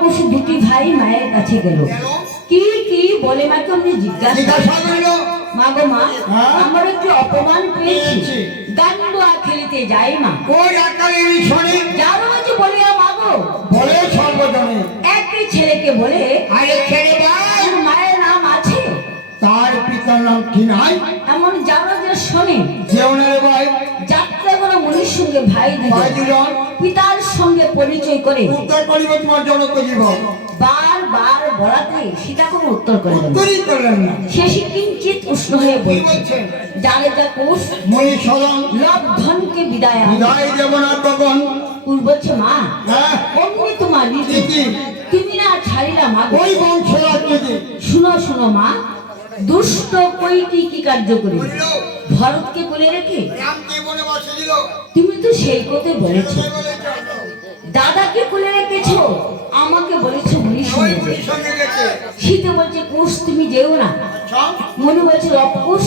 লবকুশ দুটি ভাই মায়ের কাছে গেল। কি কি বলে মাকে আমি জিজ্ঞাসা করিল, মা গো মা, আমার একটু অপমান পেয়েছি, গান্ডুয়া খেলিতে যাই মা। ওই আকারে শনি যার মাঝে বলিয়া মা গো বলে সর্বজনে একই ছেলেকে বলে, আরে ছেলে ভাই মায়ের নাম আছে, তার পিতার নাম কি নাই? এমন জানো যে শোনে যেওনারে ভাই যাত্রা করে মুনির সঙ্গে ভাই ভাই দুজন পিতার সঙ্গে পরিচয় করে উদ্ধার করিব তোমার জনক জীবন। বারবার বলাতে সীতা কোনো উত্তর করলেন না। উত্তরই করলেন না। শেষে কিঞ্চিত উষ্ণ হয়ে বলছে, জানে যা কোষ মনি সদন লব্ধনকে বিদায় বিদায় দেব না তখন। কুল বলছে মা, হ্যাঁ অমনি তোমার নীতি, নীতি। তুমি না ছাড়িলা মা গো। ওই বংশ রাজনীতি শুনো শুনো মা, দুষ্ট কইটি কি কার্য করি ভরতকে বলে রেখে রামকে বনবাসে দিল। তুমি তো সেই কথা বলেছ, দাদাকে বলে রেখেছো, আমাকে বলেছো মুনির ওই সঙ্গে মুনির সঙ্গে গেছে। শীতে বলছে কুশ তুমি যেও না, সব মনি বলছে লবকুশ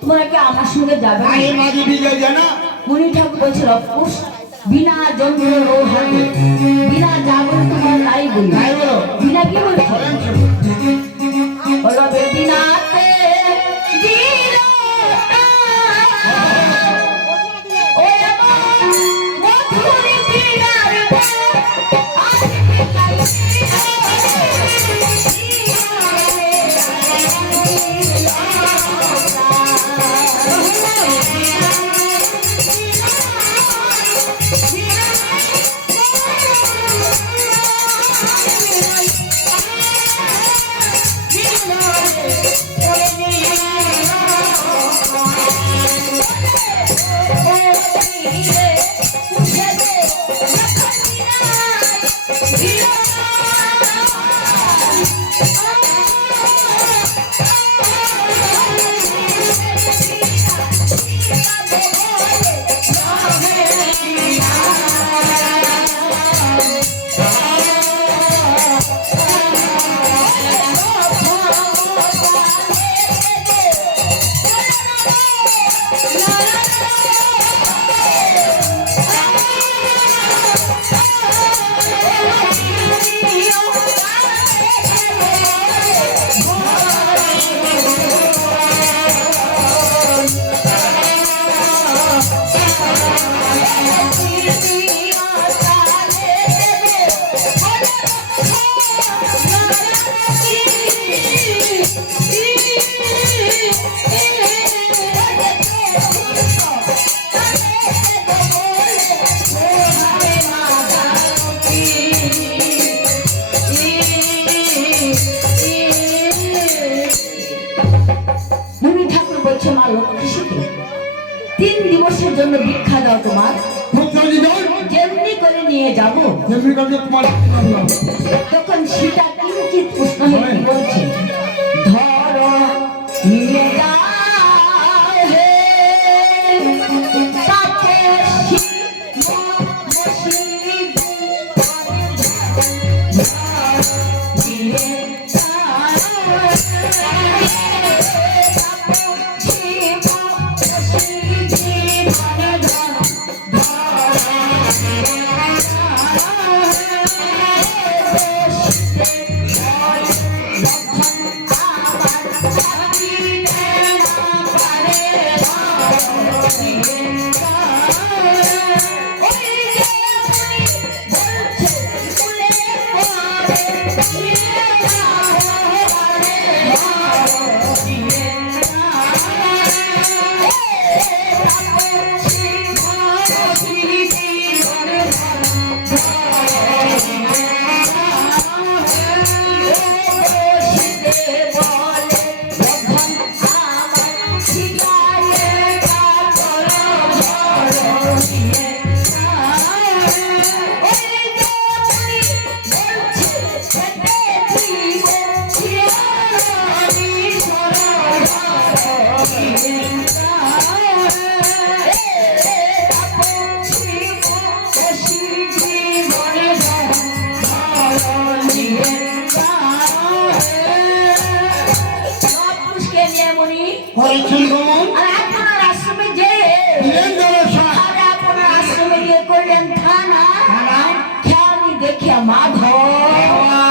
তোমরা কি আমার সঙ্গে যাবে না? আরে মাঝি বিজয় জানা মনি ঠাকুর বলছে লবকুশ বিনা যন্ত্র হাতে বিনা যা বলে তোমার তাই বলি, তাই বলো। বিনা কি বলছো বলবে বিনাতে জিরোটা, ও আমার মধুরি বিনার জন্য ভিক্ষা দাও তোমার, যেমনি করে নিয়ে যাব। তখন সীতা কিঞ্চিত উষ্ণ হয়ে বলছে, ধরো নিয়ে যাও হে তাপসী মাধব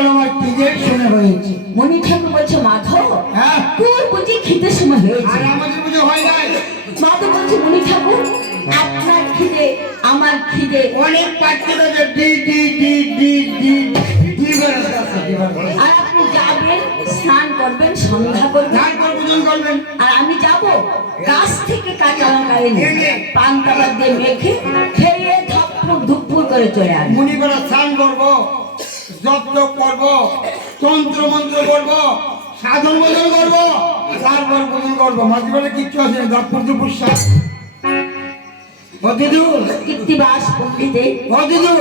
করে আমার টিজের শুনে হয়েছে। মনি ঠাকুর বলছে মাধব হ্যাঁ তোর বুঝি খিদে সময় হয়েছে। আর আমাদের বুঝে হয় নাই। মাধব বলছে মনি ঠাকুর আপনার খিদে আমার খিদে অনেক পাচ্ছে তাদের D D D D D D করে আর আপনি যাবেন স্নান করবেন সন্ধ্যা করবেন তারপর পূজন করবেন। আর আমি যাব গাছ থেকে কাঁচা লঙ্কা এনে পান্তা ভাত দিয়ে মেখে খেয়ে ধপ্পুর ধুপ্পুর করে চলে আসবো। মুনি করে স্নান করবো, জপ টপ করবো, তন্ত্র মন্ত্র করবো, সাধন ভোজন করবো, তারপর ভোজন করবো। মাঝে মাঝে কিচ্ছু আছে না, দপ্পুর দুপুর সাত। ও দিদু, কীর্তিবাস পণ্ডিতে ও দিদু,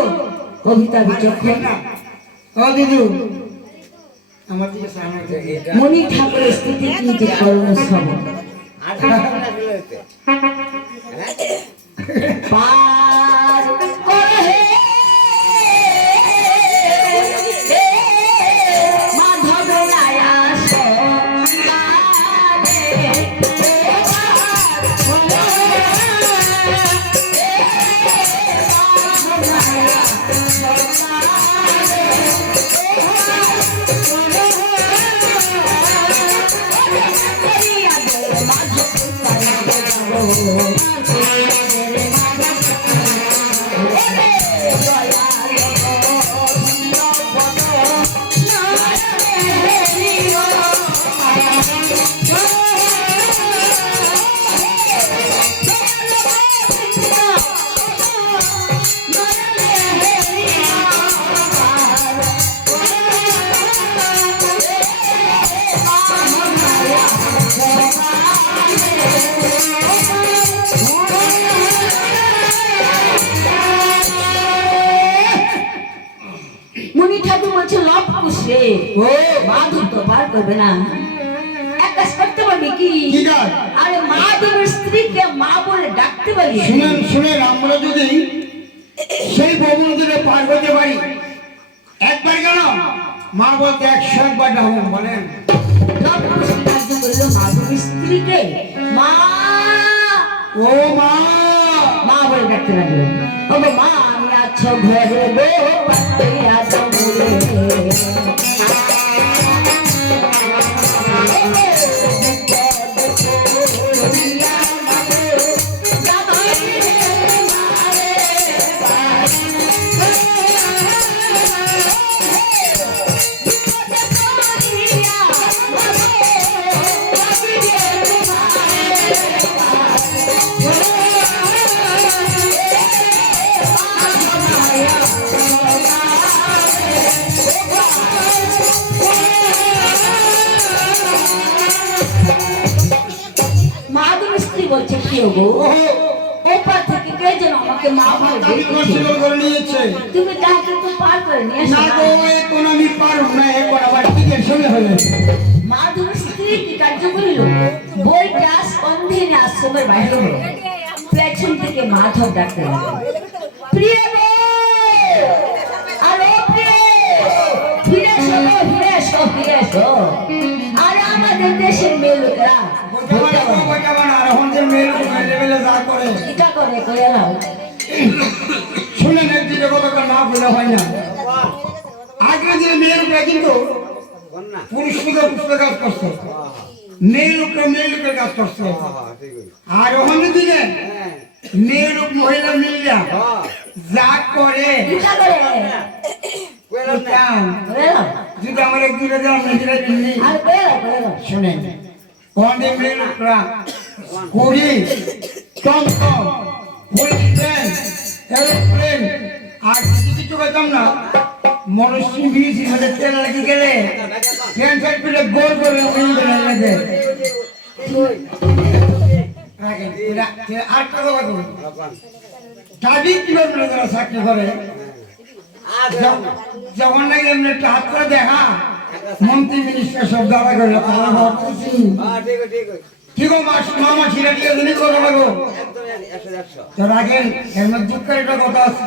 কবিতা বিচক্ষণ ও দিদু, আমার দিকে সামনে থেকে। মনি ঠাকুরের স্থিতি কিন্তু করুণ শ্রবণ পার করে মাধব আয়াস মনি ঠাকুর বলছে লভ কুশে ও মাধব তো পার করবে না। এক কাজ করতে পারবি কি? কি কাজ? আরে মাধবের স্ত্রীকে মা বলে ডাকতে পারবি? শুনেন শুনেন, আমরা যদি সেই ভবনদের পার হতে পারি, একবার কেন মা বলতে 100 বার ডাকবো বলেন। লভ কুশে কার্য করলো মাধবের স্ত্রীকে মা ও মা, মা বলে ডাকতে লাগলো। ও গো মা আমি আছো ঘরে গো পাতে আছো মোরে মাধবের স্ত্রী বলছে কি গো ওপার থেকে কে যেন আমাকে মা বলে আমি ডেকেছে। কনসিডার করে নিয়েছে তুমি তাকে তো পার করে নিয়ে না আসো গো, না। এখন আমি পারব না, একবার আবার টিকের সঙ্গে হয়ে মাধবের স্ত্রী কি কার্য করিল? বইটা স্কন্ধে নিয়ে আশ্রমের বাইরে হলো। পেছন থেকে মাধব ডাকতে লাগলো, প্রিয় গো, আরে প্রিয়, ফিরে এসো গো, ফিরে এসো, ফিরে এসো। আরে আমাদের দেশের মেয়ে লোকেরা এটা করে করে নাও। শুনে একদিকে কথা না বলে হয় না। আগের যে মেয়ের উপরে কিন্তু পুরুষ লোকের পুরুষের কাজ করছে, মেয়ে লোকের কাজ করছে। আর ওখানে দিনে মেয়ে লোক মহিলা মিললা যা করে এটা করে করতাম। করে নাও। যদি আমার একদিকে যাওয়া মেয়েরা কিনি আর করে নাও, করে নাও। শুনেন, অনেক মেয়ে লোকরা কুড়ি টমটম প্লেন এরোপ্লেন আর কিছু কিছু করতাম না। মনস্বী বিয়েছি মানে তেল লাগি গেলে ফ্যান ফ্যান পেলে গোল করে লাগে আটটা কথা বলি দাবি কিভাবে তারা চাকরি করে যখন নাকি এমনি একটা হাত করে দেখা মন্ত্রী মিনিস্টার সব দাবা করে তারা ভাবতেছি কি গো মামা ছিলা দিয়ে দিনই কথা লাগো তোর আগে এর মধ্যে দুঃখের একটা কথা আছে।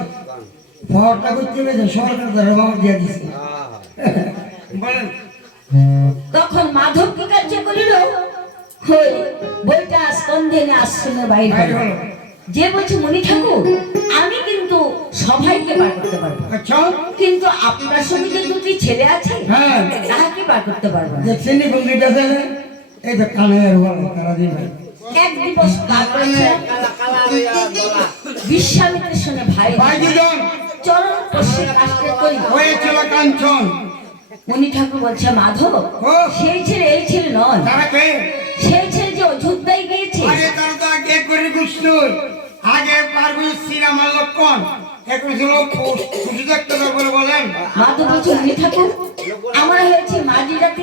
পাওয়ারটা করতে গেছে সরকার ধরে বাবা দিয়ে দিচ্ছে বলেন। তখন মাধব কি কার্য করিল? হই বইটা স্কন্ধে নিয়ে আশ্রমের বাইরে হলো। যে বলছে মনি ঠাকুর আমি কি কিন্তু সবাইকে বার করতে পারবো, আচ্ছা কিন্তু আপনার সঙ্গে যে দুটি ছেলে আছে হ্যাঁ তাহাকে বার করতে পারবো না। দেখছেন নি কোন দুইটা ছেলে? এই যে কানের বলে তারা দিন ভাই এক দিবস পার করেছিলাম বিশ্বামিত্রের সঙ্গে ভাই ভাই দুজন চরণ পশ্চিম কাজটা করি। হয়েছিল কাঞ্চন। উনি ঠাকুর বলছে মাধব ও। সেই ছেলে এই ছেলে নয়, তারা কে? সেই ছেলে যে অযোধ্যায় গিয়েছে। আগে তারা তো আগে করে গুছল, আগে পারবে শ্রীরাম আর লক্ষণ, এখন ছিল খুশি দেখতে বলে বলেন। মাধব বলছে উনি ঠাকুর আমরা হয়েছে মাঝি জাতি,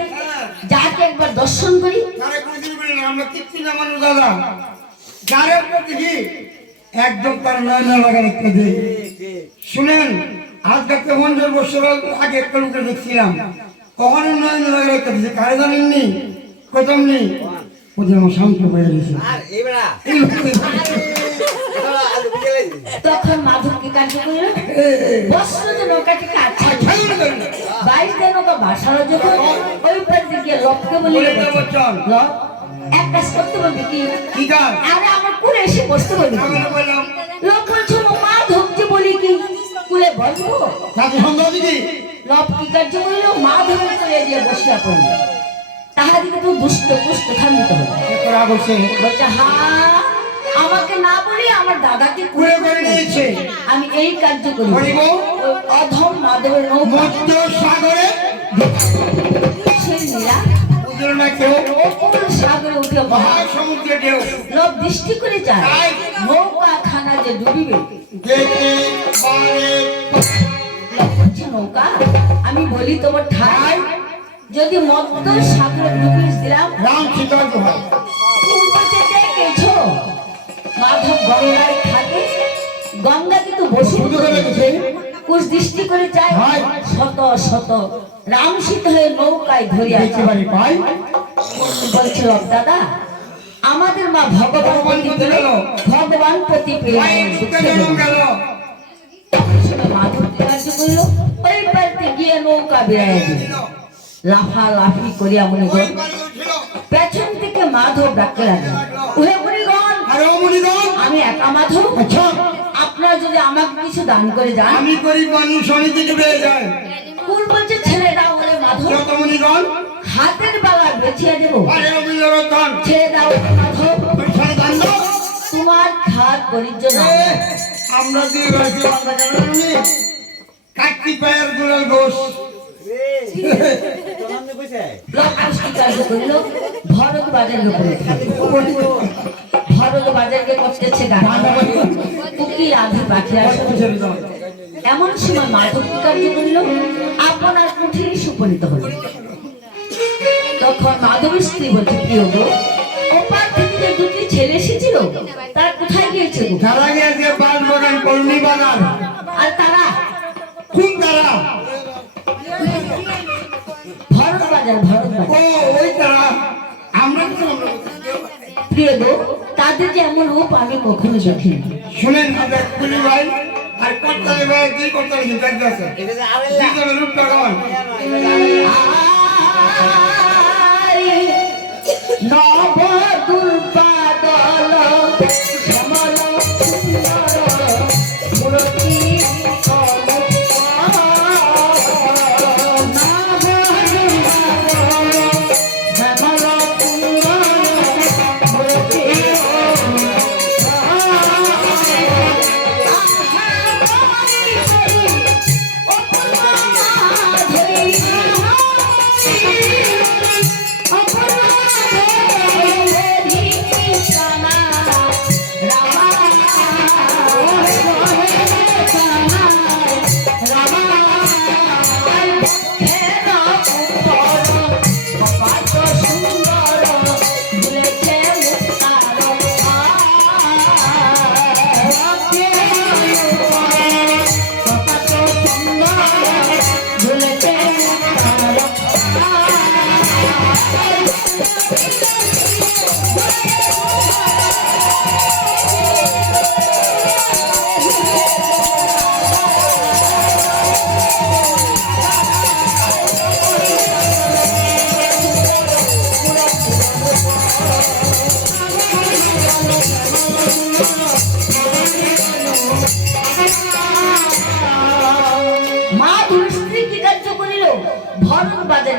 যাকে একবার দর্শন করি। তারা কোনদিন বলি না আমরা তৃপ্তি না মানুষ দাদা, যারে দেখি একদম তার নয় লাগার একটু দিই। শুনেন আজকে 50 বছর আগে একটা লোকের দেখছিলাম, কখনো নয় লাগার একটা দিচ্ছে, কারে জানেননি? কইতাম নি ওদের আমার শান্ত হয়ে গেছে। তখন মাধব কি কার্য করিল, বস্ত্র যে নৌকাটিকে আচ্ছা বাইরে নৌকা ভাষার যখন ওই পাশে গিয়ে লককে বলি লক এক কাজ করতে বলবি কি, কি কাজ? আরে আমার কুলে এসে বসতে বলবি কি? আমি বললাম লোক বলছো মাধব যে বলি কি কুলে বসবো। তাকে সন্দেহ দিদি লক কি কার্য করিল, মাধবের কুলে দিয়ে বসিয়া পড়ল। তাহাদিকে তো দুষ্ট পুষ্ট থামিতে হবে। করা বলছে বলছে হা আমাকে না বলে আমার দাদাকে কুলে করে নিয়েছে। আমি এই কার্য করি। করিব? ওই অধম মাধবের নৌকা মধ্য সাগরে সেই নীলা বুঝল না কেউ, অকুল সাগরে উঠে মহাসমুদ্রে ঢেউ লোক দৃষ্টি করে যায় তাই। নৌকা খানা যে ডুবিবে। দেখে পারে লোক বলছে নৌকা আমি বলি তোমার ঠাই যদি মধ্য সাগরে ডুবিয়ে দিলাম। রাম সীতা হয় ফুল বলছে দেখেছো মাধব গঙ্গায় থাকে, গঙ্গা কিন্তু বসে কুশ দৃষ্টি করে যায় হয়। শত শত রাম সীতা হয়ে নৌকায় ধরিয়া দেখতে পারি পাই বলছে লোক দাদা আমাদের মা ভগবান পতি পেল, ভগবান পতি পেল ভাই কেন গেল? মাধব কি কার্য করলো, ওই বাড়িতে গিয়ে নৌকা বেড়াইয়া দিল। লাফা লাফি করিয়া মনে ওই কর পারে উঠল পেছন থেকে মাধব ডাকতে লাগলো, ওহে মুনিগণ আরে ও মুনিগণ আমি একা মাধব, আচ্ছা আপনারা যদি আমাকে কিছু দান করে যান। আমি করি মানুষ শনি থেকে বেড়ে যায় কুল বলছে ছেলেরা বলে মাধব যত মুনিগণ হাতের বালা বেছিয়ে দেবো, আরে অভিযোগন ছেড়ে দাও মাধব পয়সার দান দাও। তোমার খাট পরিজন এ, আমরা দুই ভাই বান্দা কেন জানি কাটতি পায়ের গুলাল গোশ লক্ষ্মী কার্য করিল ভরত বাজার উপরে ভরত বাজারকে করতেছে গান কুকি আধি পাখি আসে। এমন সময় মাধব কি কার্য করিল আপনার কুঠিরে সুপরিত হল। তখন মাধবের স্ত্রী বলছে প্রিয় গো ওপার থেকে যে দুটি ছেলে এসেছিল তারা কোথায় গিয়েছে গো? তারা গিয়েছে বাস বাগান কলমি বাগান। আর তারা কোন তারা? ভরত বাজার ও ওই তারা আমরা তো প্রিয় গো তাদের যে এমন রূপ আমি কখনো দেখিনি। শুনেন আমাদের কুলি ভাই আর কর্তালি ভাই দুই কর্তালি কিন্তু আছে দুজনের রূপটা কেমন? নব দুর্বাদল শ্যামল সুন্দর মূর্তি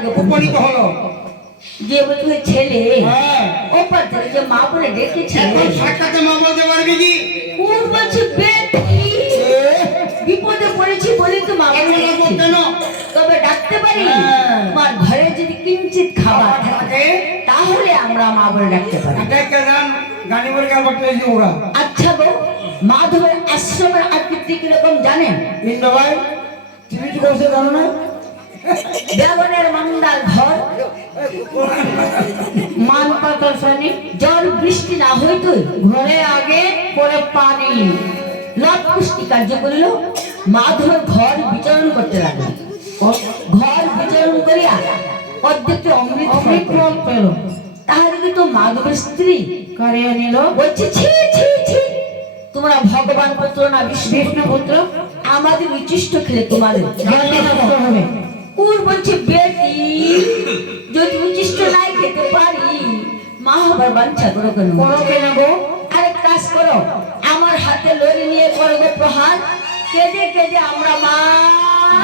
বাজারে উপনীত হলো। যে বলছে ছেলে হ্যাঁ। ওপার থেকে যে মা বলে ডেকেছে এখন সাক্ষাতে মা বলতে পারবি কি? ওর বলছে বেটি বিপদে পড়েছি বলে তো মা বলে ডেকেছি। কেন? তবে ডাকতে পারি হ্যাঁ। তোমার ঘরে যদি কিঞ্চিত খাবার থাকে তাহলে আমরা মা বলে ডাকতে পারি। গানি বলে গেল পেয়েছি ওরা। আচ্ছা গো, মাধবের আশ্রমের আকৃতি কিরকম জানেন? ইন্দু ভাই তুমি কি বলছো জানো না? দেবনের মন্দার ঘর মান পাতল শ্রেণী জল বৃষ্টি না হইতো ঘরে আগে পরে পানি লট পুষ্টি কার্য করিল। মাধবের ঘর বিচরণ করতে লাগলো। ঘর বিচরণ করিয়া অর্ধেকটি অমৃত ফল পেল। তাহার কিন্তু মাধবের স্ত্রী কারিয়া নিল, বলছে ছি ছি ছি, তোমরা ভগবান পুত্র না বিষ্ণু পুত্র, আমাদের উচ্ছিষ্ট খেলে তোমাদের হবে। ওর বলছে বেটি যদি উচ্ছিষ্ট নাই খেতে পারি মা হবার বাঞ্ছা করো কেন? করো কেন গো? আরেক কাজ করো, আমার হাতে লড়ি নিয়ে করবে প্রহার, কেঁদে কেঁদে আমরা মা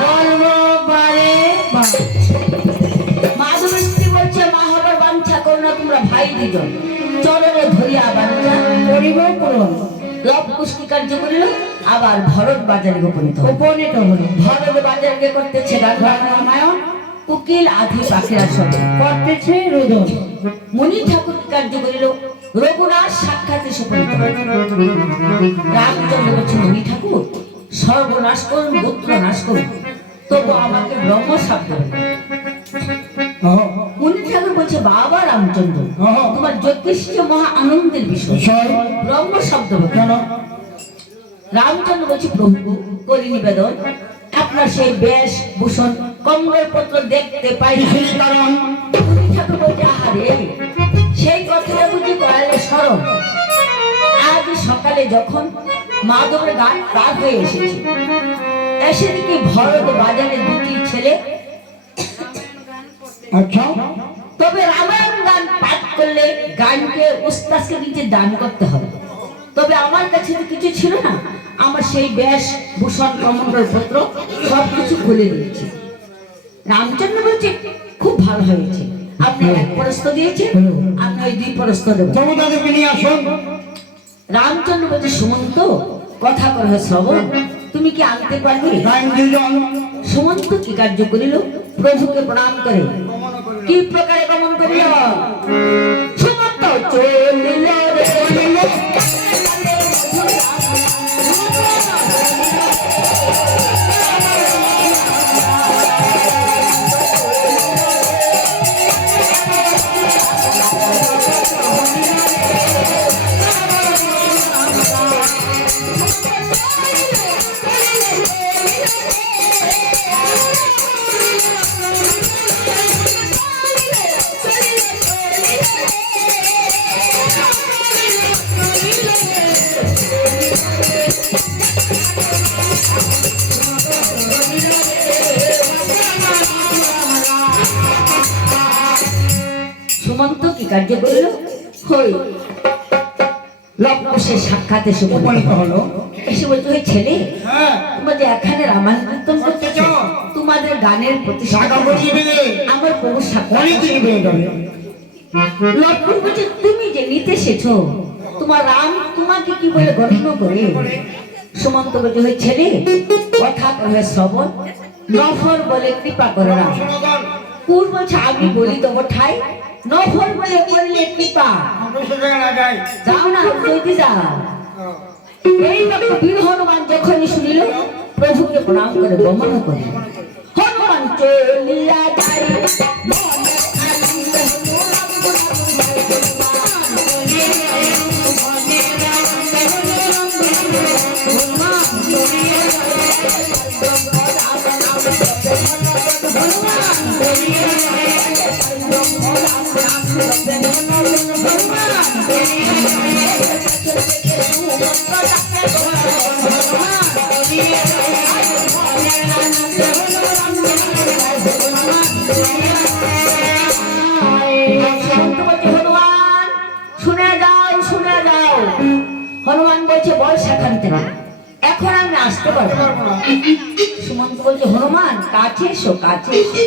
বলবো পারে। মাধবের স্ত্রী বলছে মা হবার বাঞ্ছা করো না তোমরা ভাই দুজন, চরণে ধরিয়া বাঞ্ছা করিব পূরণ। লব পুষ্টি কার্য করিল। আবার ভরত বাজারে উপনীত হলো। ভরত বাজারে করতেছে রামায়ণ, উকিল আধি পাখিরা সবে করতেছে রোদন। মুনি ঠাকুর কার্য করিল। রঘুনাথ সাক্ষাতে উপনীত হল। রামচন্দ্র বলছে মুনি ঠাকুর সর্বনাশ করুন, গোত্র নাশ করুন, তবু আমাকে ব্রহ্ম শাপ দেবেন। মুনি ঠাকুর বলছে বাবা রামচন্দ্র তোমার জ্যোতিষ মহা আনন্দের বিষয়, ব্রহ্ম শব্দ কেন? রামচন্দ্র বলছে প্রভু করি নিবেদন, আপনার সেই বেশ ভূষণ কমল পত্র দেখতে পাই কারণ। মুনি ঠাকুর বলছে আহারে সেই কথাটা বুঝি করালে স্মরণ। আজ সকালে যখন মাধবের গান পার হয়ে এসেছে, এসে দেখি ভরত বাজারে দুটি ছেলে। আচ্ছা, তবে রামায়ণ গান পাঠ করলে গানকে উস্তাদকে নিচে দান করতে হবে। তবে আমার কাছে তো কিছু ছিল না, আমার সেই বেশ ভূষণ কমণ্ডল পত্র সবকিছু খুলে দিয়েছি। রামচন্দ্র বলছে খুব ভালো হয়েছে, আপনি এক পরস্ত দিয়েছেন, আপনি ওই দুই পরস্ত দেবেন। তাদেরকে নিয়ে আসুন। রামচন্দ্র বলছে সুমন্ত কথা কহে শ্রবণ, তুমি কি আনতে পারবে? সুমন্ত কি কার্য করিল? প্রভুকে প্রণাম করে কি প্রকারে গমন করিল? সুমন্ত চলিল রে সুমন্ত কি কার্য করিল? হই লবকুশের সাক্ষাতে উপনীত হলো। এসে বলছে ওই ছেলে তোমাদের এখানে রামায়ণ কীর্তন করতেছ, তোমাদের গানের প্রতিষ্ঠা আমার প্রভু সাক্ষাৎ। লবকুশ বলছে তুমি যে নিতে এসেছো তোমার রাম তোমাকে কি বলে গণ্য করে? সুমন্ত বলছে ওই ছেলে কথা কহে শ্রবণ, নফর বলে কৃপা করে রাম। কুর বলছে আমি বলি তব ঠাই, নফর বলে করলে কৃপা যাও না যদি যাও। এই রকম বীর হনুমান যখনই শুনিল প্রভুকে প্রণাম করে গমন করে হনুমান চলিয়া যায়। হনুমান বলছে বয়স এখান থেকে এখন আমি আসতে পারবো। সুমন্ত বলছে হনুমান কাছে এসো কাছে এসো।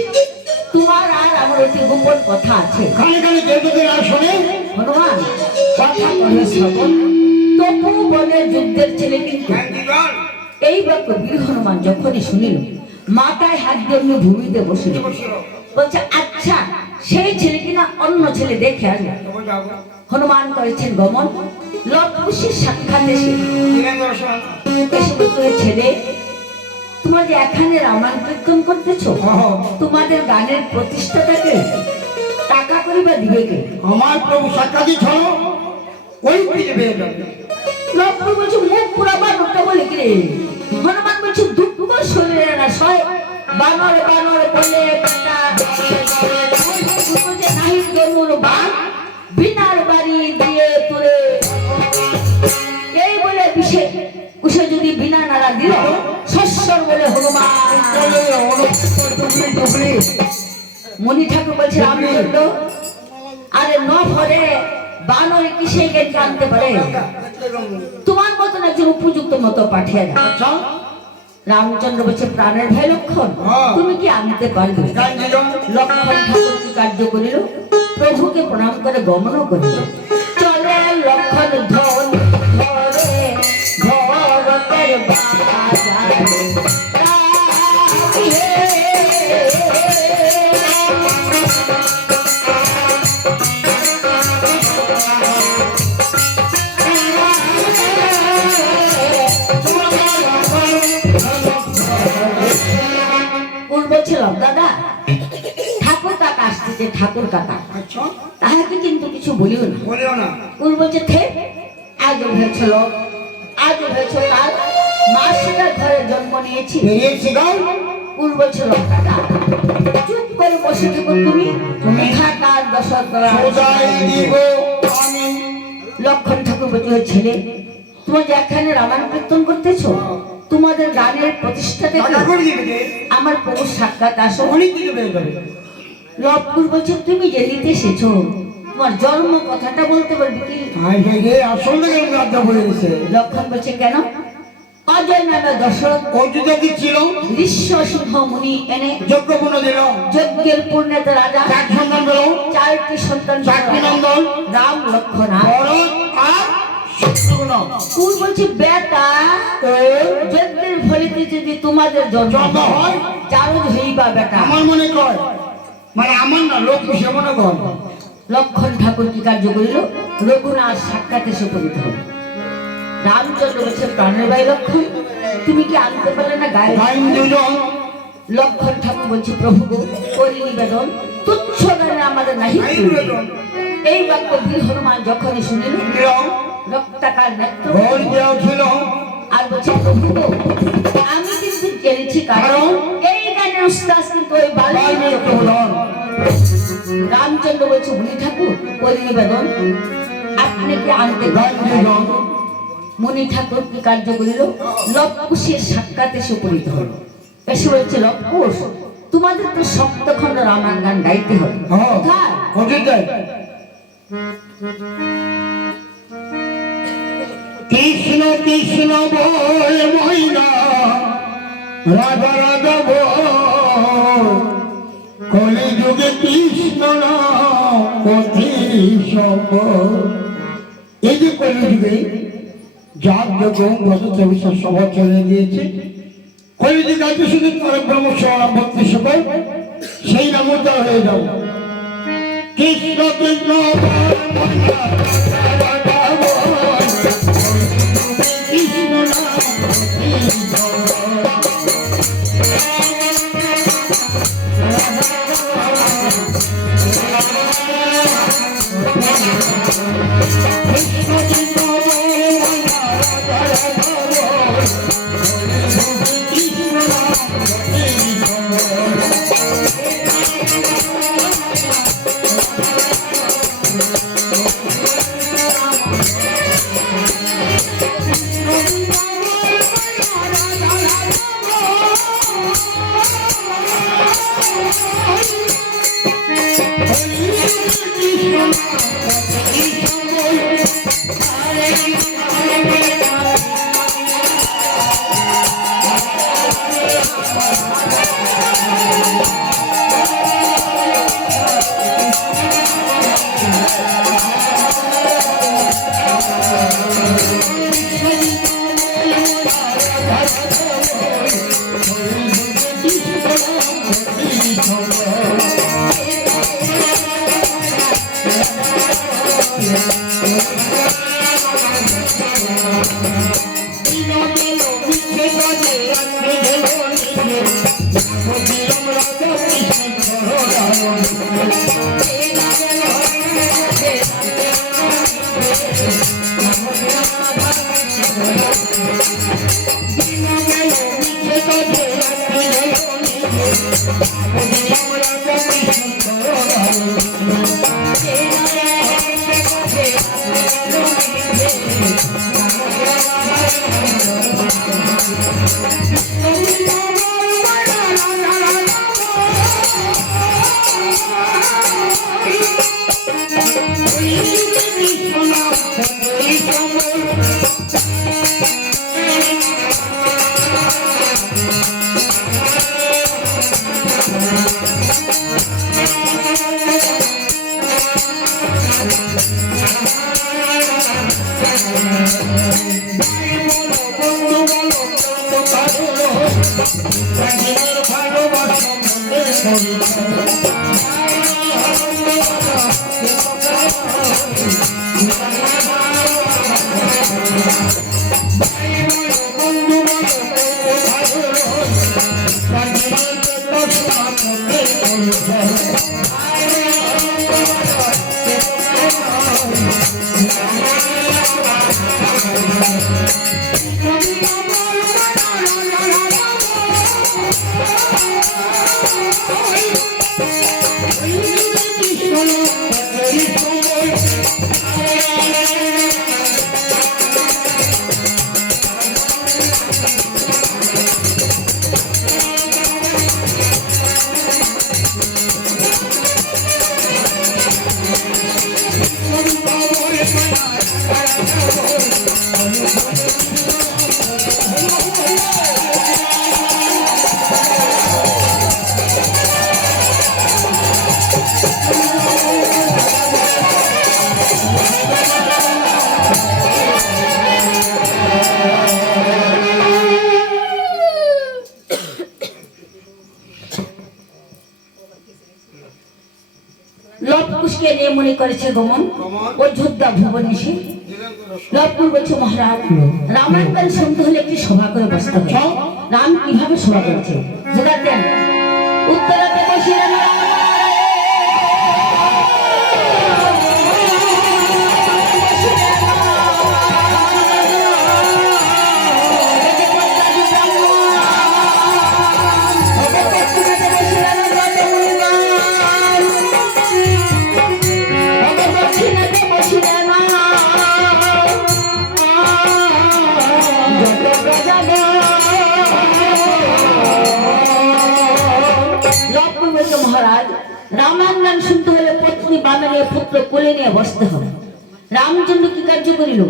তোমার আর আমার অতি গোপন কথা আছে। কানে কানে কেউ যদি না শোনে, হনুমান কথা বলে শ্রবণ। তবু বলে যুদ্ধের ছেলে কিন্তু এই বাক্য বীর হনুমান যখনই শুনিল মাথায় হাত দিয়ে এমনি ভূমিতে বসিল। বলছে আচ্ছা সেই ছেলে কিনা অন্য ছেলে দেখে আসবে। হনুমান করেছেন গমন। লবকুশের সাক্ষাৎ এসে বলতে, ছেলে তোমার যে এখানে রামায়ণ কীর্তন করতেছো, তোমাদের গানের প্রতিষ্ঠাটাকে টাকা করিবা দিবে কে? আমার প্রভু সাক্ষাৎই ছড়ো ওই ফিরে বের যাবে। লক্ষ্মণ বলছে মুখ পুরা বানরটা বলে কি রে? হনুমান বলছে দুঃখ শরীরে না সয় বানর বানর বলে কাটা বলছে নাহি গরুর বান বিনার বাড়ি দিয়ে তোরে। এই বলে বিষে কুশে যদি বিনা নাড়া দিল শস্যর বলে হনুমান। মণি ঠাকুর বলছে রামচন্দ্র আরে ন ভরে বানর কিসে জ্ঞান জানতে পারে? তোমার মতন একজন উপযুক্ত মতো পাঠিয়ে দাও। রামচন্দ্র বলছে প্রাণের ভাই লক্ষণ তুমি কি আনতে পারবে? লক্ষণ ঠাকুর কি কার্য করিল? প্রভুকে প্রণাম করে গমন করিল। চলে লক্ষণ ধন ধরে ভরতের বাজারে বলছিলাম দাদা ঠাকুর কাকা আসতেছে। ঠাকুর কাকা তাহাকে কিন্তু কিছু বলিও না। উনি বলছে থে আজ হয়েছিল কাল মাসিটার ঘরে জন্ম নিয়েছি। উনি বলছিল দাদা চুপ করে বসে থেকো তুমি কার দশর করা। লক্ষণ ঠাকুর বলছিল ছেলে তোমার যে এখানে রামায়ণ কীর্তন করতেছো তোমাদের গানের প্রতিষ্ঠা থেকে আমার প্রভু সাক্ষাৎ আসো। লক্ষণ বলছে তুমি যে নিতে এসেছো তোমার জন্ম কথাটা বলতে পারবে কি? লক্ষণ বলছে কেন? অজয় নামে দশরথ ছিল ঋষ্য সিংহ মুনি এনে যজ্ঞ পূর্ণ দিল। যজ্ঞের পূর্ণেতে রাজা 4 সন্তান পেল। 4টি সন্তান 4টি নন্দন রাম লক্ষণ ভরত আর শত্রুঘ্ন। তুই বলছি বেটা যজ্ঞের ফলিতে যদি তোমাদের জন্ম হয় চারজ হইবা বেটা। আমার মনে কয় মানে আমার না লোক সে মনে কর। লক্ষণ ঠাকুর কি কার্য করিল? রঘুনাথ সাক্ষাৎ এসে উপনীত হল। রামচন্দ্র বলছে প্রাণের ভাই লক্ষণ তুমি কি আনতে পারলে না গায়ে? লক্ষণ ঠাকুর বলছে প্রভু করি নিবেদন তুচ্ছ গানে আমাদের নাহি। এই বাক্য বীর হনুমান যখনই শুনিল রক্তাকার নেত্র আর বলছে প্রভু আমি কিন্তু জেনেছি কারণ এই গানের উস্তাদ কিন্তু ওই বাল্মীকি। রামচন্দ্র বলছে মুনি ঠাকুর করি নিবেদন আপনি কি আনতে পারবেন? মুনি ঠাকুর কি কার্য করিল? লবকুশের সাক্ষাৎ এসে উপনীত হল। এসে বলছে লবকুশ তোমাদের তো সপ্তখণ্ড রামায়ণ গান গাইতে হবে। কৃষ্ণ কৃষ্ণ বল ময়না রাধা রাধা বল কলি যুগে কৃষ্ণ নাম পথে সম্ভব। এই যে কলি যুগে যার যখন 24 সভা চলে গিয়েছে কলিযুগে গাইতে শুধু তারা ব্রহ্মস্ব 32 সেই নামটা হয়ে যাও কৃষ্ণ কৃষ্ণ লবকুশকে নিয়ে মনে করেছে গমন ওই যোদ্ধা ভুবন এসে লবকুশ বলছে মহারাজ রামায়ণ গান শুনতে হলে একটি সভা করে বসতে হবে। রাম কিভাবে সভা করেছে জোগাড় দেন। উত্তরাতে বসিলেন মহারাজ রামায়ণ গান শুনতে হলে পত্নী বানানিয়ে পুত্র কোলে নিয়ে বসতে হবে। রামচন্দ্র কি কার্য করিল?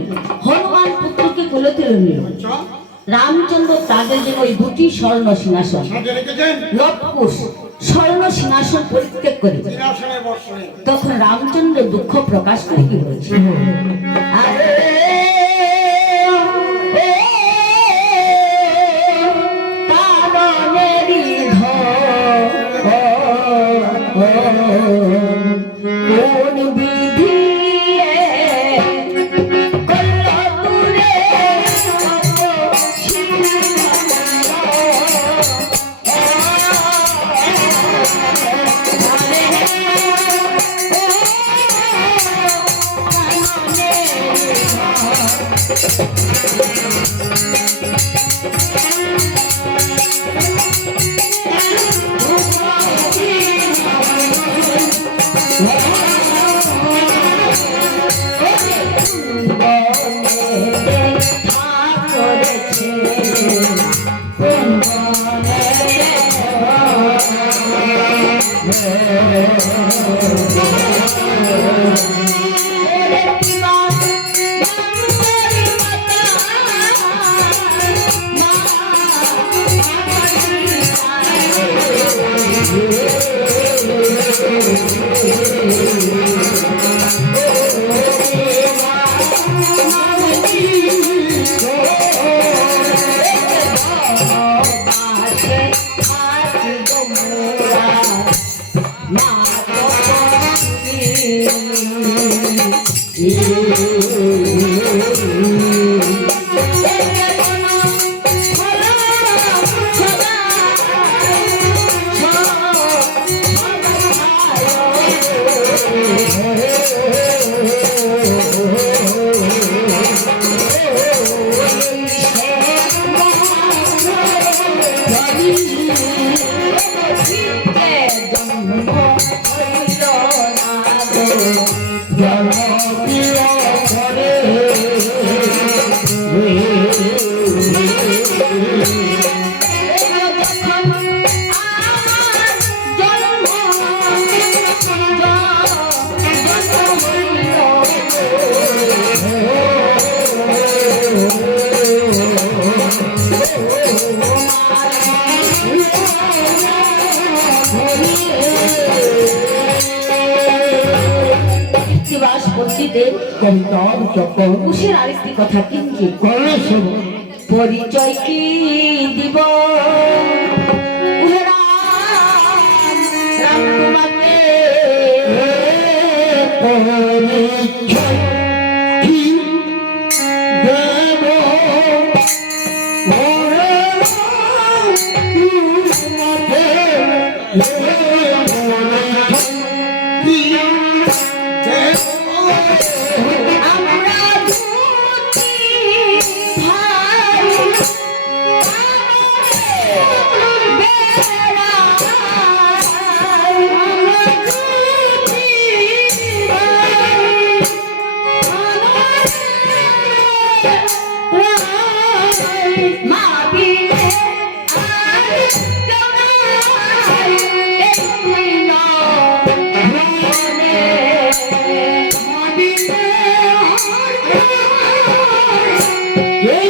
হনুমান পুত্রকে কোলে তুলে নিল। রামচন্দ্র তাদের জন্য ওই দুটি স্বর্ণ সিংহাসন লবকুশ স্বর্ণ সিংহাসন পরিত্যাগ করে তখন রামচন্দ্র দুঃখ প্রকাশ করে কি বলছে, পত্রিতে কুশের আরেকটি কথা কিঞ্চিত পরিচয় কি দিব উহে রাম, রাম তোমাকে আমরা দুটি ভাই বেড়াই, আমরা দুটি ভাই মা বিলে আর জনাই এই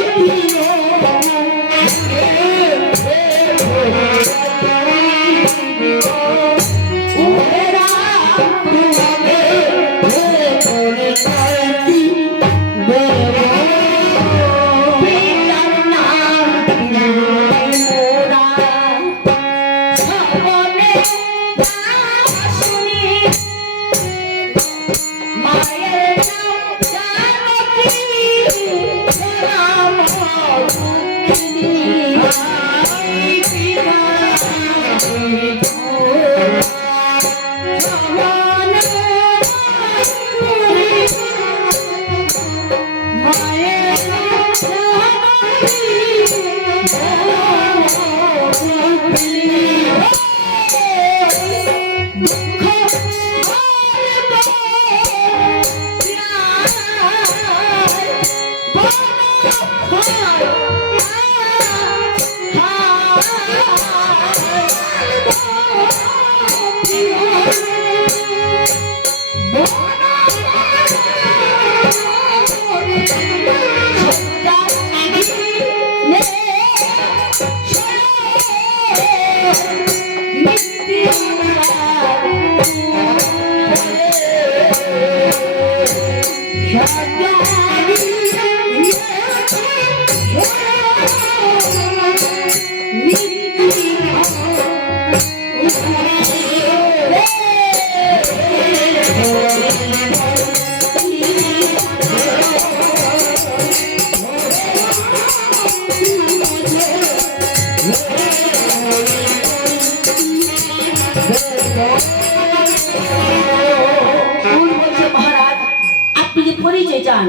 পরিচয় চান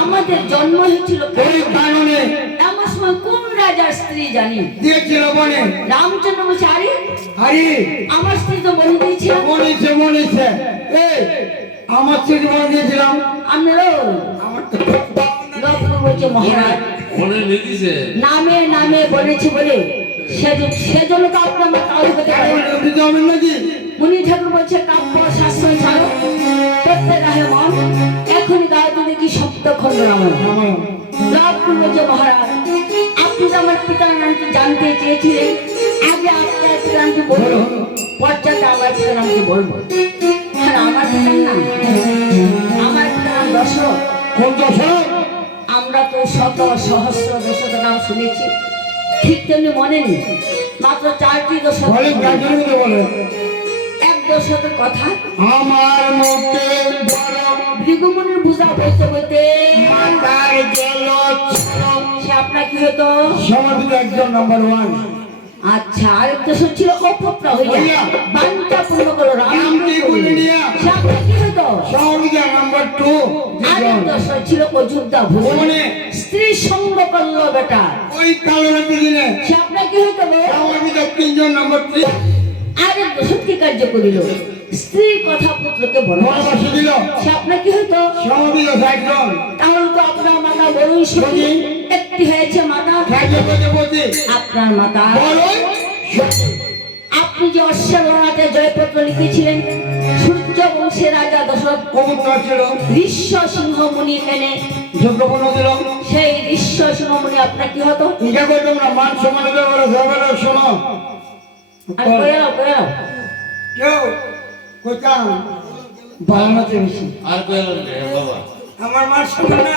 আমাদের জন্ম হয়েছিল এমন সময় কোন রাজার স্ত্রী জানি দিয়েছিল বনে রামচন্দ্র বলছে আরে আরে আমার স্ত্রী তো বলে দিয়েছিল বলেছে এই আমার স্ত্রী বলে দিয়েছিলাম আপনারও লক্ষ্য বলছে মহারাজ নামে নামে বলেছি বলে সেজন্য তো আপনার কাউ হতে পারে নাকি মুনি ঠাকুর বলছে কাব্য শাস্ত্র ছাড়ো প্রত্যেক রাহে মন এখনই গায়ে দেখি সপ্ত খন্ড রামায়ণ লক্ষ্য বলছে মহারাজ আপনি তো আমার পিতার নামটি জানতে চেয়েছিলেন আগে আপনার পিতার নামটি বলুন পর্যায়ে আমার পিতার নামটি বলবো আর আমার পিতার নাম দশরথ কোন দশরথ আমরা তো শত সহস্র দশরথ নাম শুনেছি ঠিক তেমনি মনে নেই মাত্র 4টি দশরথ বলে এক দশরথের কথা আমার মুখে ভৃগুমুনির বুঝা বলতে বলতে মাতার জল সে আপনার কি হতো সমাজের একজন নাম্বার 1 আচ্ছা আরেক দশরথ ছিল অপপ্রা হইয়া বাঞ্ছা পূর্ণ করো রামকে বলে নিয়া সে আপনার কি হতো সমাজের নাম্বার 2 আরেক দশরথ ছিল অযোধ্যা ভুবনে স্ত্রী সঙ্গ করলো বেটা ওই কালো রাতে দিনে সে আপনার কি হতো সমাজের 3 নাম্বার 3 আরেক দশরথ কি কার্য করিল স্ত্রীর কথা পুত্রকে বনবাস দিল সে আপনার কি হতো সমাজের 60 জন তাহলে তো আপনার মাতা বড়ই সতী একটি হয়েছে মাতা আপনার মাতা আপনি যে অশ্বের লড়াতে জয়পত্র লিখেছিলেন সূর্য বংশের রাজা দশরথ ঋষ্য সিংহ মুনি এনে যোগ্যপূর্ণ দিল সেই ঋষ্য সিংহ মুনি আপনার কি হতো এটা করতাম না মান সম্মান শোনো আর কইরাও কেউ কোথাও বাড়ানোতে বেশি আর কইলেন রে বাবা আমার মার সঙ্গে না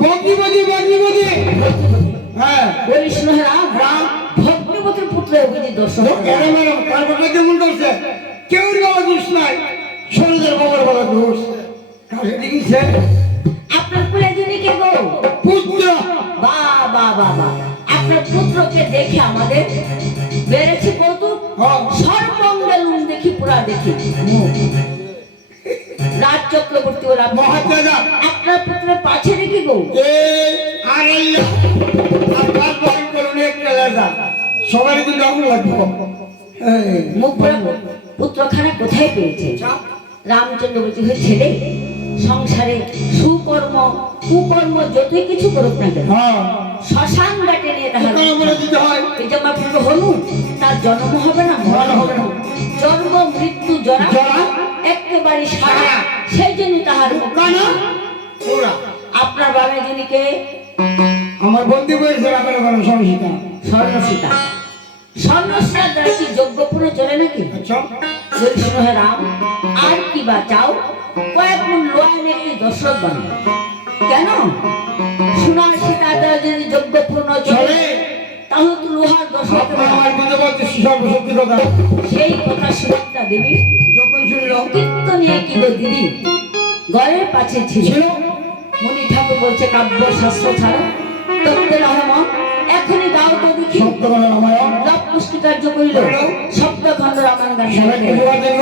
ভগ্নিপতি হ্যাঁ বলিস না রাম রাম ভগ্নিপতির পুত্র বুঝি দর্শন কেন ম্যাডাম কার কথা কেমন করছে কেউর বাবা দোষ নাই শরীরের বাবার বাবা দোষ কাছে দেখিছে আপনার কুলে যিনি কে গো পুত্র বাবা বাবা আপনার পুত্রকে দেখে আমাদের বেড়েছে কৌতুক সর্বঙ্গেল দেখি পুরা দেখি রাজ চক্রবর্তী ওরা মহাত্মা আপনার পুত্রের পাছে দেখি গো সবাই কিন্তু আগুন লাগবে মুখ পড়া পুত্রখানা কোথায় পেয়েছে রামচন্দ্র বলছে হে ছেলে সংসারে সুকর্ম কুকর্ম যতই কিছু করুক না কেন শ্মশান ঘাটে নিয়ে তাহার এই যে আমার পুত্র হলু তার জন্ম হবে না মরণ হবে না জন্ম মৃত্যু জরা একেবারে সারা সেই জন্য তাহার আপনার বাবা যিনিকে আমার বন্ধু বলেছে আমার সংসীতা স্বর্ণসীতা স্বর্ণসীতা দ্বারা কি যোগ্য পুরো চলে নাকি আচ্ছা হে রাম আর কি বা চাও কয়েক মন লোয়া নাকি দশরথ বানাও কেন সোনার সীতা দ্বারা যদি যোগ্য পূর্ণ চলে তাহলে তো লোহার দশরথ আমার মনে বলছে সর্বশক্তি কথা সেই কথা সুমিত্রা দেবী যখন শুনল কীর্ত নিয়ে কি গো দিদি ঘরের পাশে ছিল মুনি ঠাকুর বলছে কাব্য শাস্ত্র ছাড়া তত্ত্বের রহমান এখনই গাও তো দেখি সপ্তমন রামায়ণ লব পুষ্টি কার্য করিল সপ্তখণ্ড রামায়ণ গান সবাইকে গাইলেন। দোয়া দেব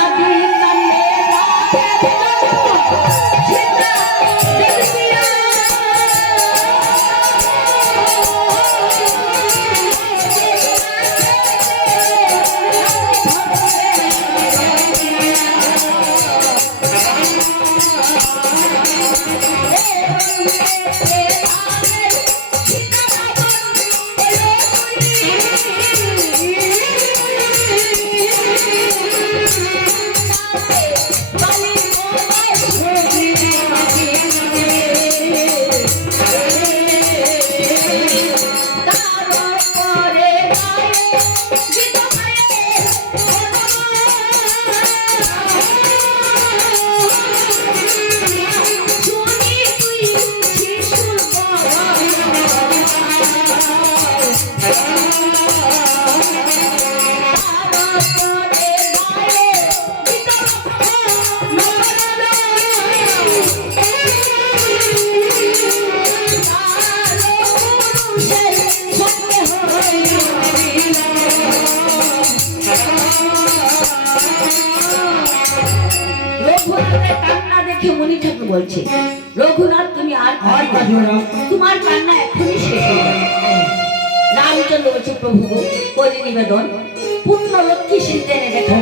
আদি কালে সীতা দেখিয়া রঘুনাথের কান্না দেখে মুনি ঠাকুর বলছে রঘুনাথ তুমি আর কাঁদিও না। তোমার কান্না এখনই শেষ হয়ে যাবে রামচন্দ্র বলছে প্রভু গো, করি নিবেদন পূর্ণ লক্ষ্মী সীতে এনে দেখা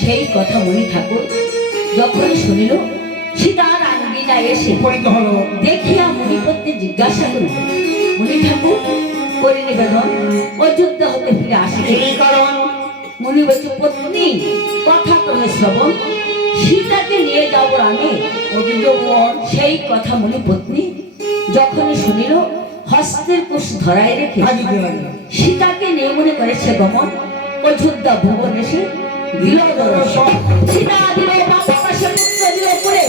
সেই কথা মুনি ঠাকুর যখনই শুনিল সীতার আঙ্গিনা এসে পরিত হলো দেখিয়া মুনিপত্নী জিজ্ঞাসা করিল মুনি ঠাকুর করি নিবেদন অযোধ্যা হতে ফিরে আসে এই কারণ মুনি বলছে পত্নী কথা কহে শ্রবণ সীতাকে নিয়ে যাব আমি অতীত বল সেই কথা মুনি পত্নী যখনই শুনিল হস্তের কুশ ধরায় রেখে হাজিতে লাগলো সীতাকে নিয়ে মনে করেছে গমন অযোধ্যা ভুবন এসে দিল দর্শন সীতা দিল বাবা পাশে পুত্র দিল করে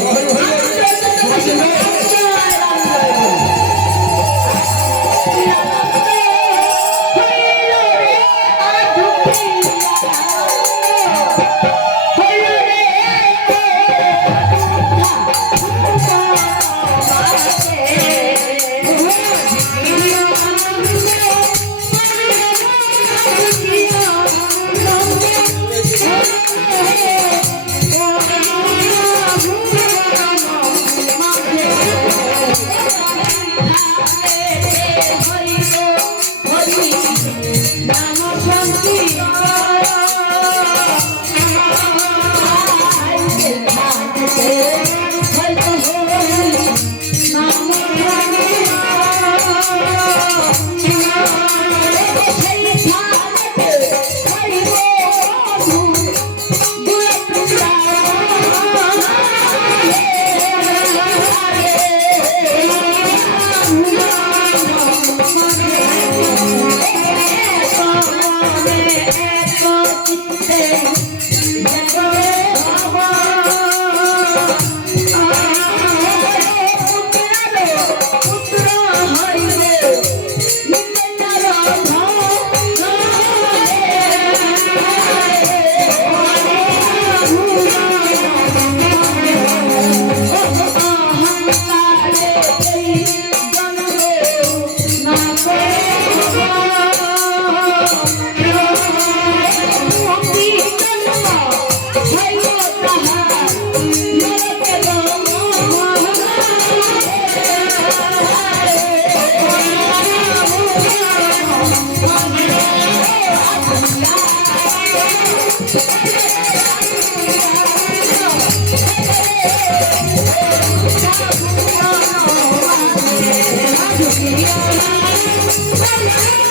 Hare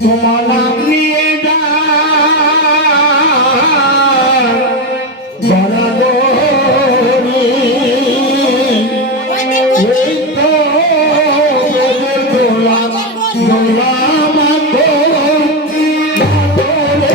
তোমার নাম নিয়ে যা গড়াগড়ি এই তো বেদের দোলা দোলা মাতো দোলা দোলা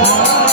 Oh